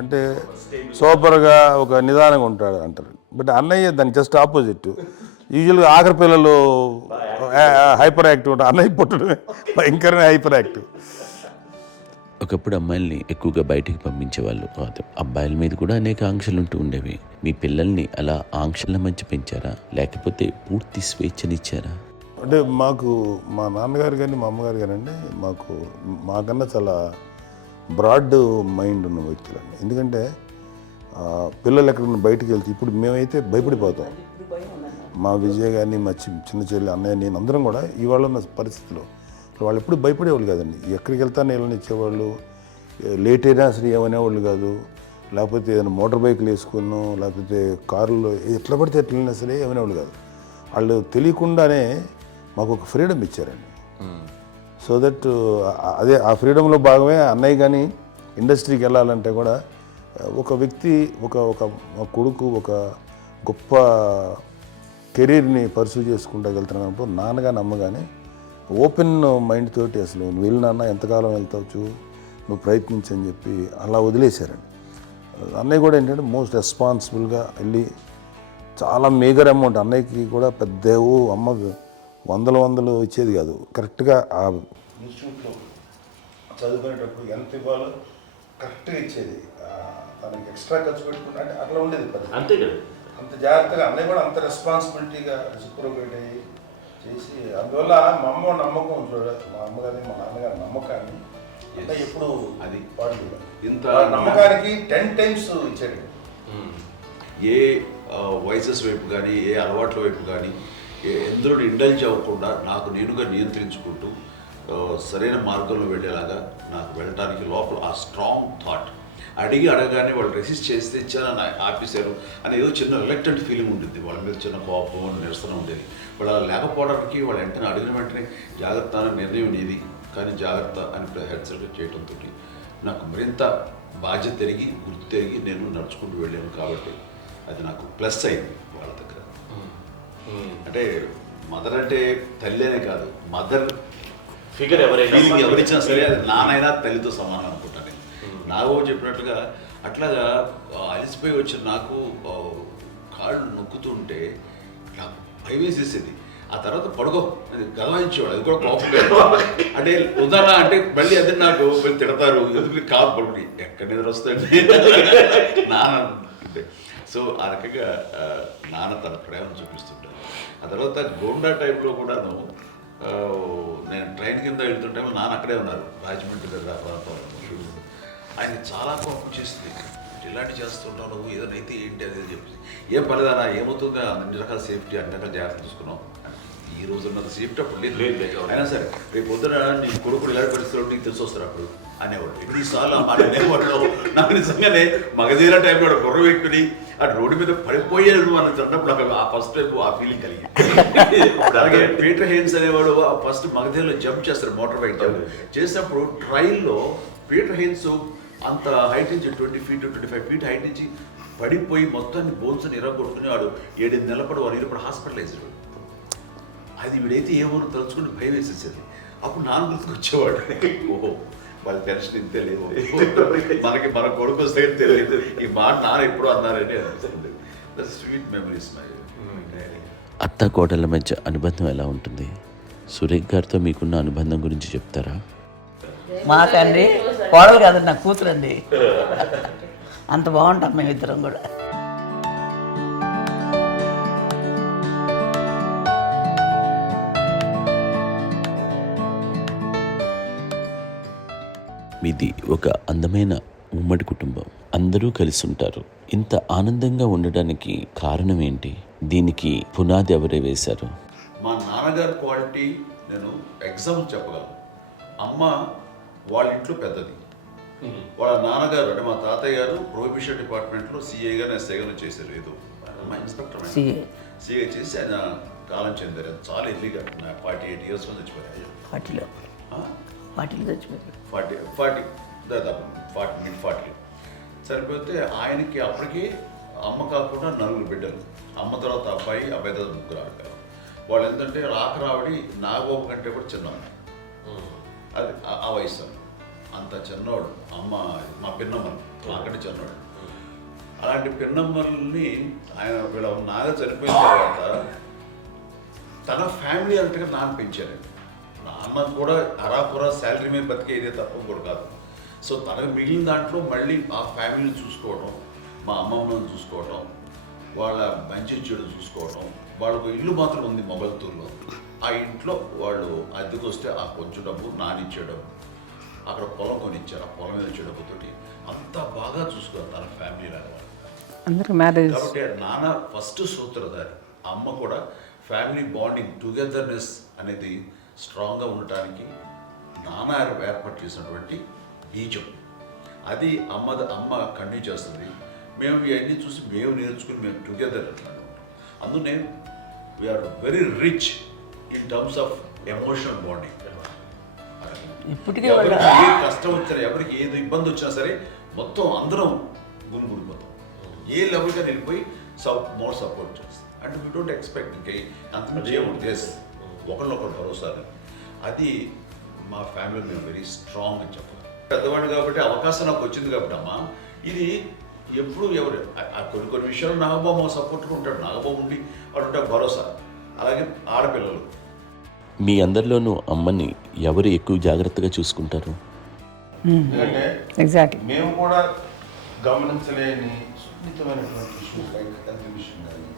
అంటే సూపర్గా ఒక నిదానంగా ఉంటాడు అంటారు. బట్ అన్నయ్య దానికి జస్ట్ ఆపోజిట్. యూజువల్గా ఆఖరి పిల్లలు హైపర్ యాక్టివ్ ఉంటారు, అన్నయ్య పుట్టడమే భయంకరమైన హైపర్ యాక్టివ్. ఒకప్పుడు అమ్మాయిల్ని ఎక్కువగా బయటికి పంపించేవాళ్ళు, అబ్బాయిల మీద కూడా అనేక ఆంక్షలు ఉంటూ ఉండేవి. మీ పిల్లల్ని అలా ఆంక్షల మధ్య పెంచారా, లేకపోతే పూర్తి స్వేచ్ఛనిచ్చారా? అంటే మాకు మా నాన్నగారు కానీ మా అమ్మగారు కానండి మాకన్నా చాలా బ్రాడ్ మైండ్ ఉన్న వ్యక్తులండి. ఎందుకంటే పిల్లలు ఎక్కడన్నా బయటకు వెళ్తే ఇప్పుడు మేమైతే భయపడిపోతాం. ఇప్పుడు భయం ఉందన్న. మా విజయ్ కానీ మా చిన్న చెల్లి అన్నయ్య నేను అందరం కూడా ఇవాళ ఉన్న పరిస్థితిలో వాళ్ళు ఎప్పుడు భయపడేవాళ్ళు కాదండి. ఎక్కడికి వెళ్తాను నీళ్ళని ఇచ్చేవాళ్ళు, లేట్ అయినా అసలు ఏమనేవాళ్ళు కాదు. లేకపోతే ఏదైనా మోటార్ బైక్లు వేసుకున్నాం, లేకపోతే కారులో ఎట్లా పడితే ఎట్లయినా సరే ఏమనేవాళ్ళు కాదు. వాళ్ళు తెలియకుండానే మాకు ఒక ఫ్రీడమ్ ఇచ్చారండి. సో దట్ అదే ఆ ఫ్రీడంలో భాగమే అన్నయ్య కానీ ఇండస్ట్రీకి వెళ్ళాలంటే కూడా ఒక వ్యక్తి ఒక కొడుకు ఒక గొప్ప కెరీర్ని పర్సూ చేసుకుంటూ వెళ్తున్నప్పుడు నాన్నగాని అమ్మగానే ఓపెన్ మైండ్ తోటి అసలు నువ్వు వెళ్ళి నాన్న ఎంతకాలం వెళ్తావు నువ్వు ప్రయత్నించని చెప్పి అలా వదిలేశారండి. అన్నయ్య కూడా ఏంటంటే మోస్ట్ రెస్పాన్సిబుల్గా వెళ్ళి చాలా మేజర్ అమౌంట్ అన్నయ్యకి కూడా పెద్ద అమ్మకు వందలు ఇచ్చేది కాదు. కరెక్ట్గా ఆ ఇన్స్టిట్యూట్లో చదువుకునేటప్పుడు ఎంత ఇవ్వాలో కరెక్ట్గా ఇచ్చేది. తనకి ఎక్స్ట్రా ఖర్చు పెట్టుకుంటే అంటే అట్లా ఉండేది పరిస్థితి. అంతే కదా, అంత జాగ్రత్తగా అన్నయ్య కూడా అంత రెస్పాన్సిబిలిటీగా రెసిప్రోకేట్ అయ్యి చేసి అందువల్ల మా అమ్మ నమ్మకం మా అమ్మగారి మా నాన్నగారి నమ్మకాన్ని ఎప్పుడు అది పాటు ఇంత నమ్మకానికి 10 times ఇచ్చాడు. ఏ వయసెస్ వైపు కానీ ఏ అలవాట్ల వైపు కానీ ఎందులో ఇండల్జ్ అవ్వకుండా నాకు నేనుగా నియంత్రించుకుంటూ సరైన మార్గంలో వెళ్ళేలాగా నాకు వెళ్ళడానికి లోపల ఆ స్ట్రాంగ్ థాట్ అడగగానే వాళ్ళు రెసిస్ట్ చేస్తే ఇచ్చానని ఆపేశారు అని ఏదో చిన్న రిలక్టెంట్ ఫీలింగ్ ఉంటుంది. వాళ్ళ మీద చిన్న కోపం నిరసన ఉండేది. వాళ్ళు అలా లేకపోవడానికి వాళ్ళు వెంటనే అడిగిన వెంటనే జాగ్రత్త అనే నిర్ణయం ఉండేది. కానీ జాగ్రత్త అని హెచ్చరిక చేయడంతో నాకు మరింత బాధ్యత తిరిగి గుర్తు తిరిగి నేను నడుచుకుంటూ వెళ్ళాను. కాబట్టి అది నాకు ప్లస్ అయింది వాళ్ళ దగ్గర. అంటే మదర్ అంటే తల్లి అనే కాదు, మదర్ ఫిగర్ ఎవరిచ్చినా సరే అది నానైనా తల్లితో సమానం అనుకుంటాను. నాకు చెప్పినట్లుగా అట్లాగా అలిసిపోయి వచ్చిన నాకు కాళ్ళు నొక్కుతుంటే నాకు భయం వేసేసేది. ఆ తర్వాత పడుకో అది గదవాయించేవాడు, అది కూడా కోపం. అంటే ఉదాహరణ అంటే మళ్ళీ అది నాకు తిడతారు, ఎందుకు కాదు పడుకుని ఎక్కడ నిద్ర వస్తాయండి నాన్న అంటే. సో ఆ రకంగా నాన్న తన ప్రేమ చూపిస్తుంటాను. ఆ తర్వాత గోండా టైప్లో కూడాను నేను ట్రైన్ కింద వెళ్తుంటే నాన్న అక్కడే ఉన్నారు, రాజమండ్రి దగ్గర ప్రాంతంలో. ఆయన చాలా కోపం చేస్తుంది, ఇలాంటివి చేస్తుంటావు నువ్వు, ఏదైనా అయితే ఏంటి అది చెప్పి. ఏం పర్లేదన్నా ఏమవుతుందో అన్ని రకాల సేఫ్టీ అన్ని రకాల జాగ్రత్త చూసుకున్నాం. ఈ రోజు ఉన్నది సేఫ్టీ అప్పుడు లేదు. అయినా సరే రేపు పొద్దున నీ కొడుకులు ఇలాంటి పరిస్థితుల్లో నీకు తెలిసి వస్తారు అప్పుడు అనేవాడు. ఎన్నిసార్లు అనేవాళ్ళు నాకు నిజంగానే మగధీర టైంలో గుర్ర వ్యక్తుని ఆ రోడ్డు మీద పడిపోయాడు అని అన్నప్పుడు నాకు ఆ ఫస్ట్ టైం ఆ ఫీలింగ్ కలిగింది. అలాగే పీటర్ హెయిన్స్ అనేవాడు ఫస్ట్ మగధీరలో జంప్ చేస్తారు, మోటార్ బైక్ జంప్ చేసినప్పుడు ట్రైల్లో పీటర్ హెయిన్స్ అంత హైట్ నుంచి 20 feet 25 feet హైట్ నుంచి పడిపోయి మొత్తాన్ని బోన్స్ని ఎరగొట్టుకుని వాడు 7 నెలలు వాడు ఇరప్పుడు హాస్పిటలైజ్డ్. అది వీడైతే ఏమో తలుచుకుని భయం వేసేసేది. అప్పుడు నాన్న గుర్తుకొచ్చేవాడు, ఓహో వాళ్ళ టెన్షన్ ఇంతే లేదు, మనకి మన కొడుకు వస్తే తెలియదు ఈ మాట నాన్న ఎప్పుడు అన్నారని అనిపిస్తుంది. Sweet memories my. అత్త కోడళ్ళ మధ్య అనుబంధం ఎలా ఉంటుంది? సురేఖ్ గారితో మీకున్న అనుబంధం గురించి చెప్తారా? మాకండి కోడలు కాదండి, నా కూతురండి. అంత బాగుంటాం మేమిద్దరం కూడా. మీది ఒక అందమైన ఉమ్మడి కుటుంబం, అందరూ కలిసి ఉంటారు. ఇంత ఆనందంగా ఉండడానికి కారణం ఏంటి? దీనికి పునాది ఎవరే వేశారు? మా నాన్నగారి క్వాలిటీ నేను ఎగ్జాంపుల్ చెప్పగలను. అమ్మ వాళ్ళ ఇంట్లో పెద్దది, వాళ్ళ నాన్నగారు అంటే మా తాతయ్య గారు ప్రొహిబిషన్ డిపార్ట్మెంట్లో సిఐగా ఎస్ఐగా చేశారు. ఏదో మా ఇన్స్పెక్టర్ సిఐ చేసి ఆయన కాలం చెందారు. చాలా ఎర్లీగా 48 years చచ్చిపోయారు. 40 చచ్చిపోయారు. 40 దాదాపు 40 సరిపోతే ఆయనకి అప్పటికి అమ్మ కాకుండా 4 బిడ్డలు. అమ్మ తర్వాత అబ్బాయి తర్వాత 3 ఆడపిల్లలు. వాళ్ళు ఏంటంటే రాకరావడి నాగోప కంటే కూడా చిన్నవాడు. అది ఆ వయసు అంత చిన్నవాడు. అమ్మ మా పిన్నమ్మలు నాకంటే చిన్నవాడు. అలాంటి పిన్నమ్మల్ని ఆయన వీళ్ళ నాగ చనిపోయిన తర్వాత తన ఫ్యామిలీ అంతగా నాన్న పెంచారు. నాన్న కూడా అరాపురా శాలరీ మీద బతికేదే తప్ప కూడా కాదు. సో తనకు మిగిలిన దాంట్లో మళ్ళీ ఆ ఫ్యామిలీని చూసుకోవడం, మా అమ్మమ్మని చూసుకోవడం, వాళ్ళ మంచి చెడు చూసుకోవడం. వాళ్ళకు ఇల్లు మాత్రం ఉంది మొగల్తూరులో. ఆ ఇంట్లో వాళ్ళు అద్దెకు వస్తే ఆ కొంచెం డబ్బు నానిచ్చే డబ్బు, అక్కడ పొలం కొనిచ్చారు, ఆ పొలం మీద వచ్చే డబ్బుతోటి అంతా బాగా చూసుకోవాలి తన ఫ్యామిలీ లాగా. అందరూ మ్యారేజ్ కాబట్టి నాన్న ఫస్ట్ సూత్రధారి, అమ్మ కూడా ఫ్యామిలీ బాండింగ్ టుగెదర్నెస్ అనేది స్ట్రాంగ్గా ఉండటానికి నాన్న ఏర్పాటు చేసినటువంటి బీజం. అది అమ్మ కంటిన్యూ చేస్తుంది. మేము ఇవన్నీ చూసి మేము నేర్చుకుని మేము టుగెదర్ ఉంటాం. అందునే we're very rich in terms of emotional bonding. ఇప్పటికే ఎవరికి ఏ కష్టం వచ్చినా, ఎవరికి ఏది ఇబ్బంది వచ్చినా సరే మొత్తం అందరం గురిపోతాం. ఏ లెవెల్గా వెళ్ళిపోయి మోర్ సపోర్ట్ చేస్తాం. అండ్ వీ డోంట్ ఎక్స్పెక్ట్ ఇంకా అంతకుమించి ఏముంటుంది. ఒకరినొకరు భరోసా. అది మా ఫ్యామిలీ మేము వెరీ స్ట్రాంగ్ అని చెప్పాలి. పెద్దవాడు కాబట్టి అవకాశం నాకు వచ్చింది కాబట్టి అమ్మ, ఇది ఎప్పుడు ఎవరు కొన్ని విషయాలు నాగబాబు సపోర్ట్గా ఉంటాడు. నాగబాబు ఉండి వాడు ఉంటాడు భరోసా. అలాగే ఆడపిల్లలు మీ అందరిలోనూ అమ్మని ఎవరు ఎక్కువ జాగ్రత్తగా చూసుకుంటారు? ఎందుకంటే ఎగ్జాక్ట్లీ మేము కూడా గమనించలేని సున్నితమైనటువంటి ఇష్యూస్ లైక్ హెల్త్ విషయం కానీ,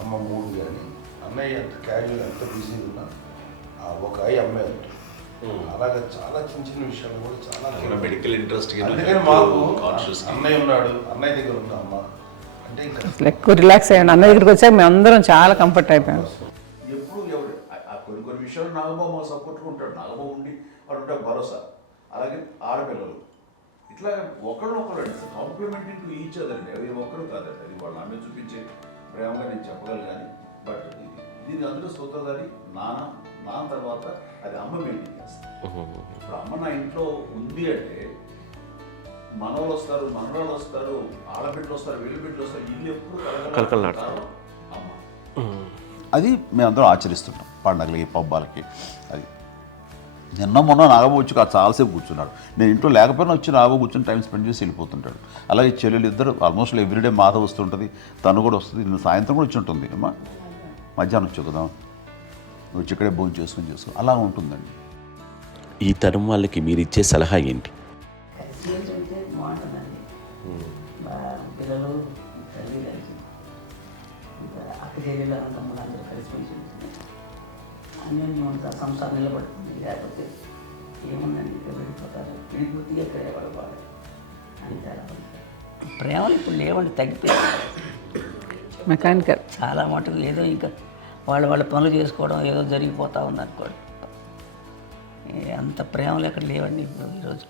అమ్మ మూడు కానీ, అన్నయ్య ఎంత క్యాజువల్ ఎంత బిజీ ఉన్నా ఒక అమ్మాయి ఉంటుంది. అలాగే చాలా చిన్న చిన్న విషయాలు కూడా చాలా మెడికల్ ఇంట్రెస్ట్. అందుకని మాకు అన్నయ్య ఉన్నాడు, అన్నయ్య దగ్గర ఉంది అమ్మ అంటే ఇంకా ఎక్కువ రిలాక్స్ అయ్యాను. అన్న దగ్గరికి వచ్చాక మేము అందరం చాలా కంఫర్ట్ అయిపోయాం. ఎప్పుడు ఎవరు కొన్ని విషయాలు నాగబాబు సపోర్ట్గా ఉంటాడు. నాగబాబు ఉండి వాడు ఉంటాడు భరోసా. అలాగే ఆడపిల్లలు ఇట్లా ఒకళ్ళొకరు కాంప్లిమెంటరీ టు ఈచ్ అదర్ అండి. అవి ఒక్కరు కాదండి, అది వాళ్ళ ఆమె చూపించే ప్రేమగా నేను చెప్పగలను. కానీ బట్ దీని అందులో సూత్రధారి నాన్న తర్వాత అది అమ్మ మెయింటైన్ చేస్తుంది. ఇప్పుడు అమ్మ నా ఇంట్లో ఉంది అంటే మనవాళ్ళు వస్తారు, మనవాళ్ళు వస్తారు, ఆడబిడ్డలు వస్తారు, వీళ్ళబిడ్డలు వస్తారు, ఇల్లు ఎప్పుడు కలకలాడతారు అమ్మ. అది మేమందరం ఆచరిస్తుంటాం పండగలకి, పబ్బాలకి. అది నిన్న మొన్న నాగబాబు వచ్చి చాలాసేపు కూర్చున్నాడు. నేను ఇంట్లో లేకపోయినా వచ్చి నాగబాబు కూర్చొని టైం స్పెండ్ చేసి వెళ్ళిపోతుంటాడు. అలాగే చెల్లెలు ఇద్దరు ఆల్మోస్ట్ ఎవ్రీడే మాత వస్తుంటుంది, తను కూడా వస్తుంది. నిన్న సాయంత్రం కూడా వచ్చి ఉంటుంది. అమ్మా మధ్యాహ్నం వచ్చి కదా వచ్చి ఇక్కడే భోజనం చేసుకో అలా ఉంటుందండి. ఈ తరం వాళ్ళకి మీరు ఇచ్చే సలహా ఏంటి? కలిసి ఉంటే బాగుంటుందండి. పిల్లలు తల్లి కలిసి అక్క చెల్లెలు తమ్ముడు అందరూ కలిసిమెలిసి ఉంటుంది. అన్యోన్యం ఉంటుంది, సంసారం నిలబడుతుంది. లేకపోతే ఏముందండి ఇక్కడ వెళ్ళిపోతారు, విడిపోతే ఎక్కడ పడవాలి అంతే. ప్రేమలు ఇప్పుడు లేవండి, తగ్గిపోయాయి. మెకానికల్ చాలా మటుకు ఏదో ఇంకా వాళ్ళ పనులు చేసుకోవడం ఏదో జరిగిపోతూ ఉంది అనుకోండి. అంత ప్రేమలు ఎక్కడ లేవండి ఇప్పుడు ఈరోజు.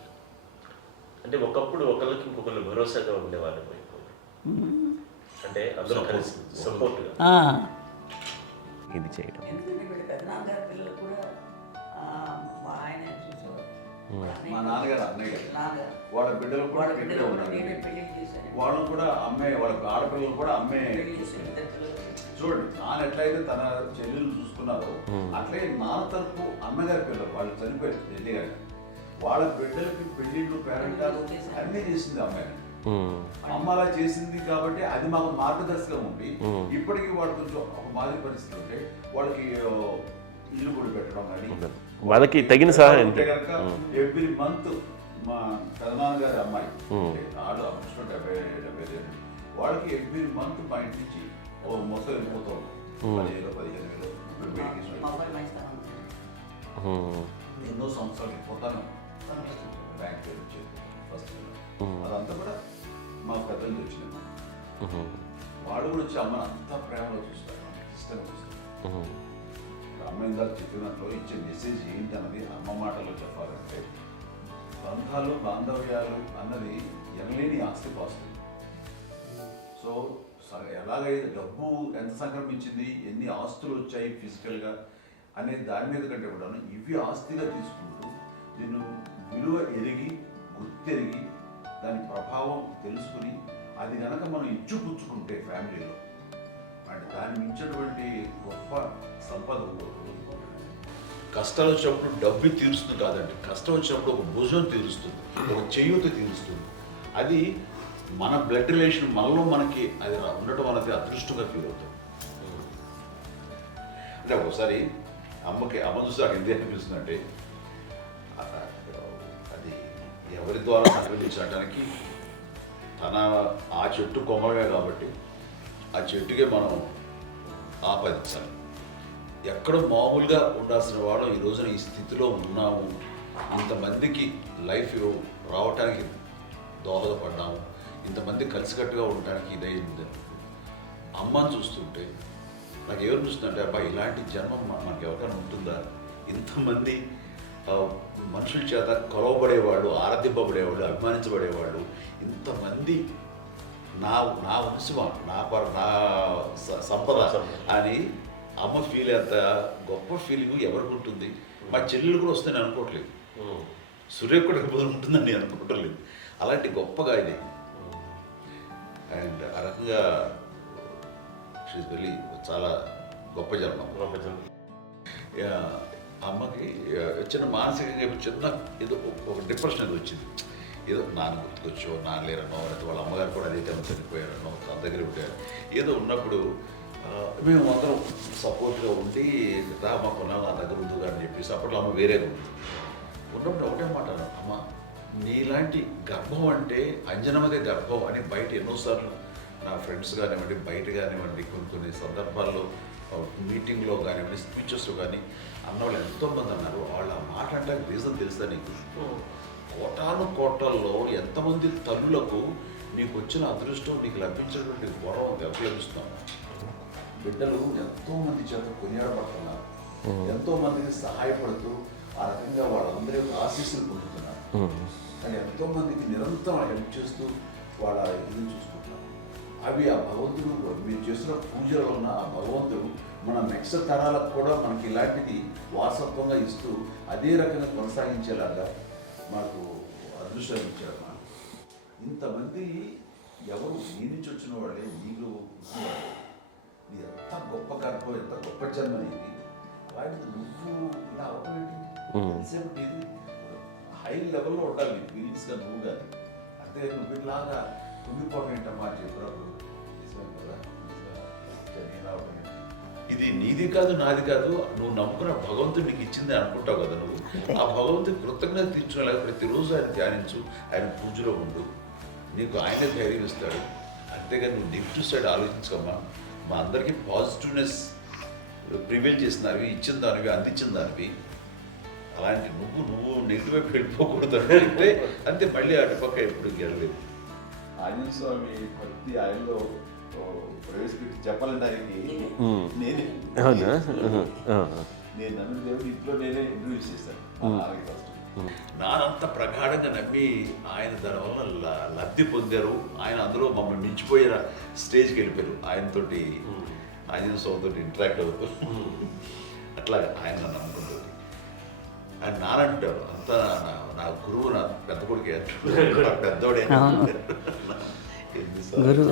అంటే ఒకప్పుడు ఒకరికి ఇంకొకరు భరోసాగా ఉండేవాళ్ళు, అంటే అందరూ కలిసి సపోర్ట్గా ఇది చేయడం. ఎందుకంటే వీళ్ళ పెద్దనాన్నగారి పిల్లలు కూడా ఆయన చూసేవారు. మా నాన్నగారు అన్నయ్య గారు నాన్నగారు వాళ్ళ బిడ్డలు కూడా వాళ్ళ ఇక్కడే బిడ్డలు కూడా ఉన్నారు. నేనే పెళ్లి చేశాను. వాళ్ళని కూడా అమ్మాయి, వాళ్ళ ఆడపిల్లలు కూడా అమ్మాయి. పెళ్లి చేశాను ఇద్దరు పిల్లలు. చూడండి, నాన్న ఎట్లయితే తన చెల్లెలు చూసుకున్నారో అట్లే నాన్న తరపు అమ్మగారి పిల్లలు వాళ్ళు చనిపోయారు చెల్లి గారి, వాళ్ళ బిడ్డలకి పెళ్లిళ్ళు పేరెంటాలు అన్నీ చేసింది అమ్మాయి. అమ్మ అలా చేసింది కాబట్టి అది మాకు మార్గదర్శకం ఉంది. ఇప్పటికీ వాళ్ళు కొంచెం ఒక మాదిరి పరిస్థితి ఉంటే వాళ్ళకి ఇల్లు కూడా పెట్టడం కానీ వాళ్ళకి తగిన సహాయం అంటే కనుక ఎవ్రీ మంత్ మా పెదనాన్నగారి అమ్మాయి వాళ్ళు అప్పుడు 70 వాళ్ళకి ఎవ్రీ మంత్ మా ఇంటి నుంచి మొత్తం వెళ్ళిపోతాం 15,000 మా అబ్బాయి మంచితనం ఎన్నో సంవత్సరాలు వెళ్ళిపోతాను. బ్యాంక్ వచ్చేది ఫస్ట్ అదంతా కూడా మా పెద్దలు వచ్చింది. వాళ్ళు కూడా వచ్చి అమ్మని అంతా ప్రేమలో చూస్తారు, ఇష్టంగా చూస్తారు. అమ్మ ఇందాక చెప్పినట్లు ఇచ్చే మెసేజ్ ఏంటి అన్నది అమ్మ మాటలో చెప్పాలంటే, బంధాలు బాంధవ్యాలు అన్నది ఎనలేని ఆస్తిపాస్తులు. సో ఎలాగైతే డబ్బు ఎంత సంక్రమించింది, ఎన్ని ఆస్తులు వచ్చాయి ఫిజికల్గా అనే దాని మీద కంటే కూడా ఇవి ఆస్తిగా తీసుకుంటూ దీన్ని విలువ ఎరిగి గుర్తెరిగి దాని ప్రభావం తెలుసుకుని అది కనుక మనం ఇచ్చిపుచ్చుకుంటే ఫ్యామిలీలో అంటే దాన్ని మించినటువంటి గొప్ప సంపద ఉండదు. కష్టాలు వచ్చినప్పుడు డబ్బు తీరుస్తుంది కాదండి, కష్టం వచ్చినప్పుడు ఒక భుజం తీరుస్తుంది, ఒక చేయూత తీరుస్తుంది. అది మన బ్లడ్ రిలేషన్ మనలో మనకి అది ఉండటం అనేది అదృష్టంగా ఫీల్ అవుతాం. అంటే ఒకసారి అమ్మ చూసి నాకు ఎందుకు అనిపిస్తుంది అంటే, అది ఎవరి ద్వారా సంక్రమించడానికి తన ఆ చెట్టు కొమ్మలమే కాబట్టి ఆ చెట్టుకే మనం ఆపాదించాలి. ఎక్కడో మామూలుగా ఉండాల్సిన వాళ్ళు ఈ రోజున ఈ స్థితిలో ఉన్నాము, ఇంతమందికి లైఫ్ రావటానికి దోహదపడ్డాము, ఇంతమంది కలిసికట్టుగా ఉండటానికి ఇదైంది. అమ్మని చూస్తుంటే నాకు ఎవరు చూస్తుందంటే అబ్బా ఇలాంటి జన్మం మనకి ఎవరికైనా ఉంటుందా, ఇంతమంది మనుషుల చేత కొలవబడేవాళ్ళు, ఆరాధింపబడేవాళ్ళు, అభిమానించబడేవాళ్ళు, ఇంతమంది నా నా వంశమా, నా సంపద అని అమ్మ ఫీల్ అంత గొప్ప ఫీలింగ్ ఎవరికి ఉంటుంది. మా చెల్లెలు కూడా వస్తే నేను అనుకోవట్లేదు, సూర్య కూడా ఉంటుందని నేను అనుకోవట్లేదు. అలాంటి గొప్పగా ఇది. అండ్ ఆ రకంగా షీఈ్ వెరీ చాలా గొప్ప జన్మ. అమ్మకి చిన్న మానసికంగా చిన్న ఏదో ఒక డిప్రెషన్ అది వచ్చింది. ఏదో నాన్న గుర్తుకొచ్చో, నాన్న లేరనో, లేకపోతే వాళ్ళ అమ్మగారు కూడా అదే టైం చనిపోయారనో, తన దగ్గర ఉంటారు ఏదో ఉన్నప్పుడు మేము అందరం సపోర్ట్గా ఉండి మా కొన్నాళ్ళు నా దగ్గర ఉందిగా అని చెప్పేసి అప్పట్లో అమ్మ వేరేగా ఉంది. ఉన్నప్పుడు ఒకటే మాట అన్నాను, అమ్మ నీలాంటి గర్భం అంటే అంజనమదే గర్భం అని బయట ఎన్నోసార్లు నా ఫ్రెండ్స్ కానివ్వండి, బయట కానివ్వండి, కొన్ని సందర్భాల్లో మీటింగ్లో కానివ్వండి, స్పీచెస్లో కానీ అన్నవాళ్ళు ఎంతోమంది అన్నారు. వాళ్ళు ఆ మాట అంటే రీజన్ తెలుసా నీకు? కోటాను కోటల్లో ఎంతమంది తల్లులకు నీకు వచ్చిన అదృష్టం, నీకు లభించినటువంటి గౌరవం ఎవరు లభిస్తున్నావు? బిడ్డలు ఎంతోమంది చేత కొనియాడబడుతున్నారు, ఎంతోమందికి సహాయపడుతూ ఆ రకంగా వాళ్ళందరి యొక్క ఆశీస్సులు పొందుతున్నారు. కానీ ఎంతోమందికి నిరంతరం హెల్ప్ చేస్తూ వాళ్ళ ఇది చూసుకుంటున్నారు. అవి ఆ భగవంతుడు మీరు చేస్తున్న పూజలో ఉన్న ఆ భగవంతుడు మన నెక్స్ట్ తరాలకు కూడా మనకి ఇలాంటిది వారసత్వంగా ఇస్తూ అదే రకంగా కొనసాగించేలాగా మాకు అదృష్టాన్ని ఇచ్చారు. ఇంతమంది ఎవరు నీ నుంచి వచ్చిన వాళ్ళే, నీకు నీ ఎంత గొప్ప గర్భం, ఎంత గొప్ప జన్మ నీది. అలాంటిది నువ్వు ఇలా అవటమేంటి? ఇది హై లెవెల్లో ఉండాలి నీ ఫీలింగ్స్గా నువ్వు కానీ. అంతే నువ్వు ఇలాగా కుంగిపోవడం ఏంటమ్మా చెప్పినప్పుడు ఇది నీది కాదు, నాది కాదు, నువ్వు నమ్ముకున్న భగవంతుడు నీకు ఇచ్చింది అనుకుంటావు కదా. నువ్వు ఆ భగవంతుడి కృతజ్ఞత తీర్చుకోలేక ప్రతిరోజు ఆయన ధ్యానించు, ఆయన పూజలో ఉండు, నీకు ఆయనే ధైర్యం ఇస్తాడు. అంతేగాని నువ్వు నెగిటివ్ సైడ్ ఆలోచించుకోమ్మా. మా అందరికీ పాజిటివ్నెస్ ప్రివైల్ చేసిన దానివి, ఇచ్చిన దానివి, అందించిన దానివి. అలాంటి నువ్వు నెగిటివ్ వైపు వెళ్ళిపోకూడదు అంటే అంతే. మళ్ళీ అటుపక్క ఎప్పుడు గెలలేదు. ఆంజనేయ స్వామి భక్తి ఆయనలో ప్రవేశపెట్టి చెప్పాలడానికి నేనే నేను నన్ను దేవుడు ఇంట్లో నేనే ఇంట్రడ్యూస్ చేశాను. నానంత ప్రగాఢంగా నమ్మి ఆయన దానివల్ల లబ్ధి పొందారు. ఆయన అందులో మమ్మల్ని మించిపోయే స్టేజ్కి వెళ్ళిపోయారు. ఆయనతోటి ఆంజనేయ స్వామితో ఇంటరాక్ట్ అవుతూ అట్లా ఆయన నన్ను నమ్ముకుంటుంది. ఆయన నానంటారు అంతా నా గురువు, నా పెద్ద కొడుకు పెద్దోడే. గురువు